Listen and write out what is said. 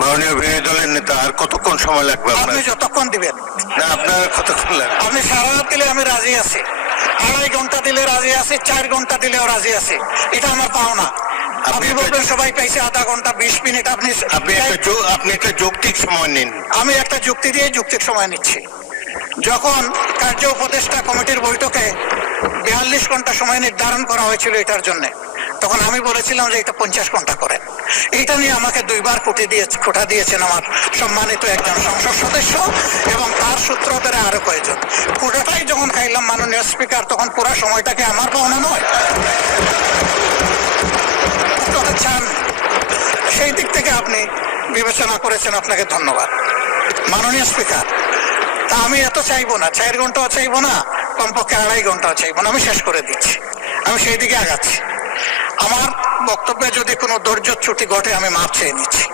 মাননীয় বিরোধী দলের নেতা, আর কতক্ষণ সময় লাগবে আপনি আপনার? যতক্ষণ দিবেন। না, আপনার কতক্ষণ লাগবে? আপনি সারা রাত দিলে আমি রাজি আছি, 2.5 ঘন্টা দিলে রাজি আছি, 4 ঘন্টা দিলেও রাজি আছি। এটা আমার পাওনা। আপনি বলবেন সবাই পাইছে আধা ঘন্টা 20 মিনিট, আপনি একটা যৌক্তিক সময় নিন। আমি একটা যুক্তি দিয়ে যৌক্তিক সময় নিচ্ছি। যখন কার্য উপদেষ্টা কমিটির বৈঠকে 42 ঘন্টা সময় নির্ধারণ করা হয়েছিল এটার জন্য, তখন আমি বলেছিলাম যে এটা 50 ঘন্টা করেন। এটা নিয়ে আমাকে 2 বার কোটা দিয়েছেন আমার সম্মানিত একজন সংসদ সদস্য এবং তার সূত্র ধরে আরো কয়েকজন। কোটাটাই যখন খাইলাম মাননীয় স্পিকার, তখন পুরো সময়টাকে আমার পাওনা নয়? কথা চান, সেই দিক থেকে আপনি বিবেচনা করেছেন, আপনাকে ধন্যবাদ মাননীয় স্পিকার। তা আমি এত চাইবো না, 4 ঘন্টাও চাইবো না, কমপক্ষে 2.5 ঘন্টাও চাইবো না। আমি শেষ করে দিচ্ছি, আমি সেই দিকে আগাচ্ছি। আমার বক্তব্যে যদি কোনো ধৈর্য ত্রুটি ঘটে আমি মাপ চেয়ে নিচ্ছি।